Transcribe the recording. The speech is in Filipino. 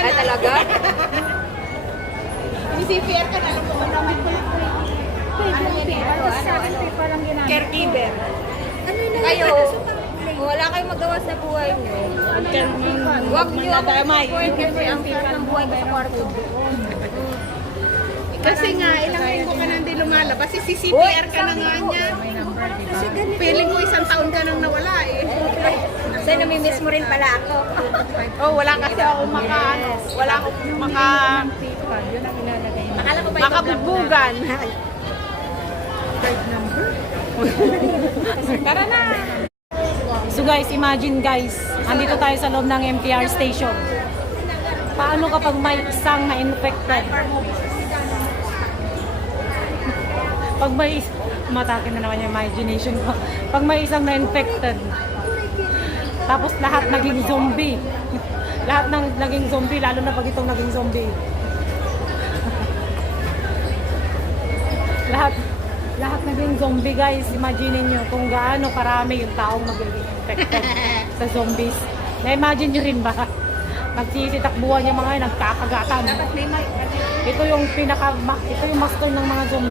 Ay, talaga? CPR ka na lang po naman. Caregiver. Kayo, wala kayong magawa sa buhay nyo. Huwag nyo ako i-support kasi ang sarap ng buhay ko sa kwarto. Kasi nga, ilang linggo ka nang di lumalabas. Si CPR ka na nga niya. Feeling ko isang taon ka nang nawala eh. Kasi namimiss mo rin pala ako. Oh, wala kasi ako wala ako Akala ko ba ito makabugbugan. Tara na! So guys, imagine guys, andito tayo sa loob ng MTR station. Paano kapag may isang na-infected? Pag may, matakin na naman yung imagination ko. Pag may isang na-infected, tapos lahat naging zombie. Lahat ng naging zombie, lalo na pag itong naging zombie. lahat naging zombie guys. Imagine niyo kung gaano karami yung taong magiging infected sa zombies. Na-imagine nyo rin ba? Nagsisitakbuhan yung mga nagkakagatan. Ito yung master ng mga zombie.